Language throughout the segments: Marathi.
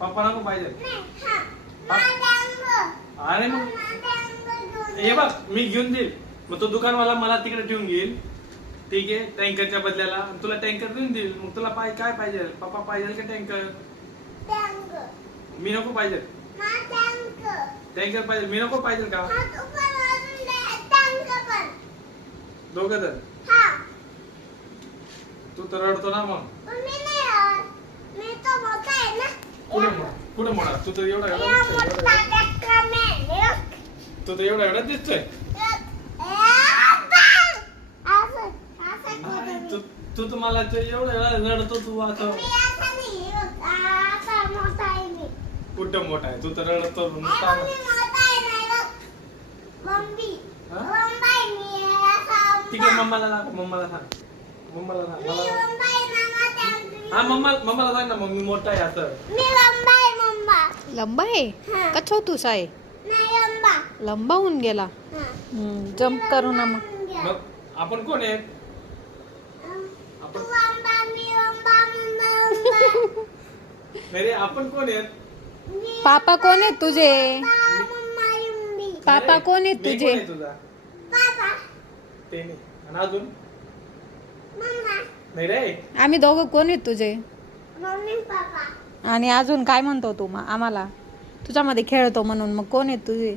पप्पा नको पाहिजे. अरे मग हे बघ मी घेऊन देईल. मग तो दुकानवाला मला तिकडे ठेवून घेईल. ठीक आहे टँकरच्या बदल्याला तुला टँकर देऊन देईल. मग तुला काय पाहिजे? पप्पा पाहिजे का टँकर? मी नको पाहिजे. टँकर पाहिजे. मी नको पाहिजे का? दोघं जण तू तर रडतो ना मग. कुठे मोठा? तू तर एवढा तू तर एवढा दिसतोय. तू तुम्हाला एवढा रडतो तू असं. कुठं मोठा आहे? तू तर रडतो. ठीक आहे मम्माला सांग. मम्माला सांग. हा मम्माला सांग ना मग मी मोठा आहे असं. लंबा आहे का छोटूस आहे? लंबा होऊन गेला. जम्प करू ना मग. आपण कोण आहेत? नाही रे आपण कोण आहेत? पापा कोण आहेत तुझे? पापा कोण आहेत तुझे? ते नाही. आणि अजून नाही रे. आम्ही दोघं कोण आहेत तुझे? आणि अजून काय म्हणतो तू आम्हाला? तुझ्यामध्ये खेळतो म्हणून मग कोण आहेत तुझे?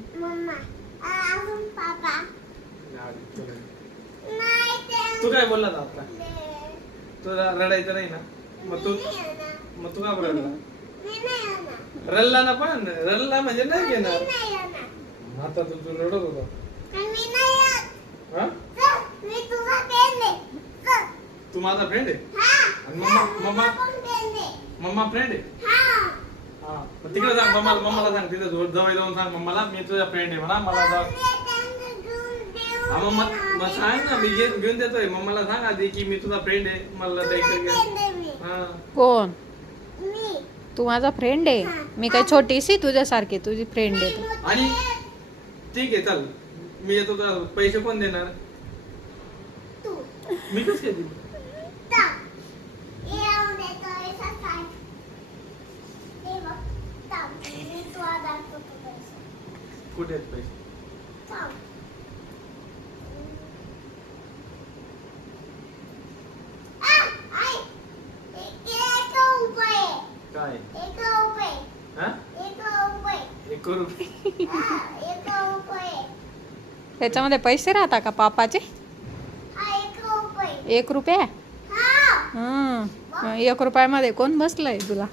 तू काय बोलला ना आता? तुला रडायचं नाही ना? मग तू का रडला? रडला ना पण रडला म्हणजे नाही घेणार. आता तू रडत होता. तू माझा फ्रेंड आहे आणि मम्मा फ्रेंड आहे. हा तिकडे सांग मम्माला सांग. तिथे जवळ जाऊन सांग मम्माला मी तुझा फ्रेंड आहे म्हणा. मला मग सांग ना मी घेऊन देतोय. मम्माला सांग आधी की मी तुझा फ्रेंड आहे. मला कोण? तू माझा फ्रेंड आहे. मी काय छोटीशी तुझ्यासारखी तुझी फ्रेंड आहे. आणि ठीक आहे चल मी येतो. तुला पैसे कोण देणार? मी कसं काय दिली? कुठे आहेत पैसे? काय? 1 रुपये. त्याच्यामध्ये पैसे राहता का पापाचे? 1 रुपया? 1 रुपयामध्ये कोण बसलंय तुला?